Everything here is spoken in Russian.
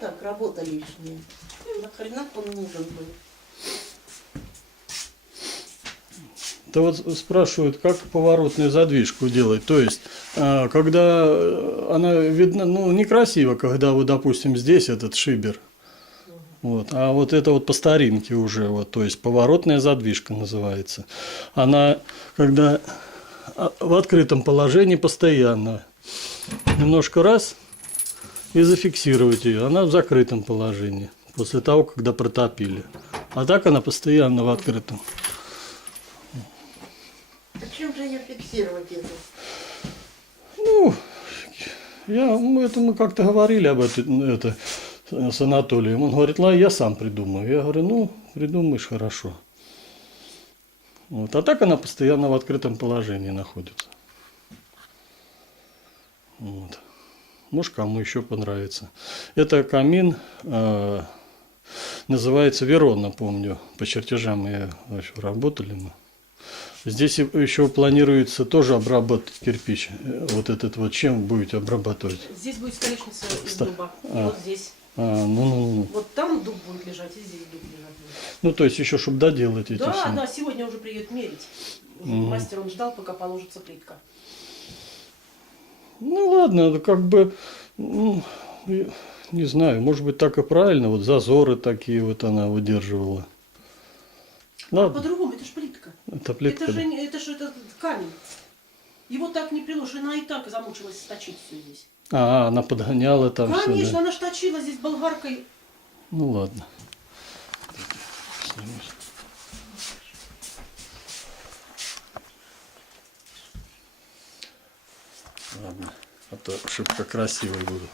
Так, работа лишняя. Нахрена он нужен был? То вот спрашивают, как поворотную задвижку делать. То есть, когда она видна, ну, некрасиво, когда вот, допустим, здесь этот шибер. Вот, а вот это вот по старинке уже, вот, то есть поворотная задвижка называется. Она, когда в открытом положении постоянно, немножко раз и зафиксировать ее. Она в закрытом положении, после того, когда протопили. А так она постоянно в открытом. Зачем же ее фиксировать это? Ну, мы как-то говорили об это с Анатолием. Он говорит, я сам придумаю. Я говорю, ну, придумаешь, хорошо. Вот. А так она постоянно в открытом положении находится. Вот. Может, кому еще понравится. Это камин, называется Верона, помню. По чертежам мы еще работали. Здесь еще планируется тоже обработать кирпич. Вот этот вот чем будете обрабатывать? Здесь будет столешница из дуба. И вот здесь. Ну. Вот там дуб будет лежать, и здесь дуб лежать будет. Ну, то есть еще, чтобы доделать эти Да, все. да, сегодня уже приедет мерить. Мастер он ждал, пока положится плитка. Ну, ладно, это как бы, ну, не знаю, может быть, так и правильно. Вот зазоры такие вот она выдерживала. Ладно, По-другому, это ж плитка. это плитка. Это же этот камень. Его так не приложишь, она и так замучилась сточить все здесь. Она подгоняла там все. Конечно, Да? она ж точила здесь болгаркой. Ну, ладно. Ладно, а то ошибка красивой буду.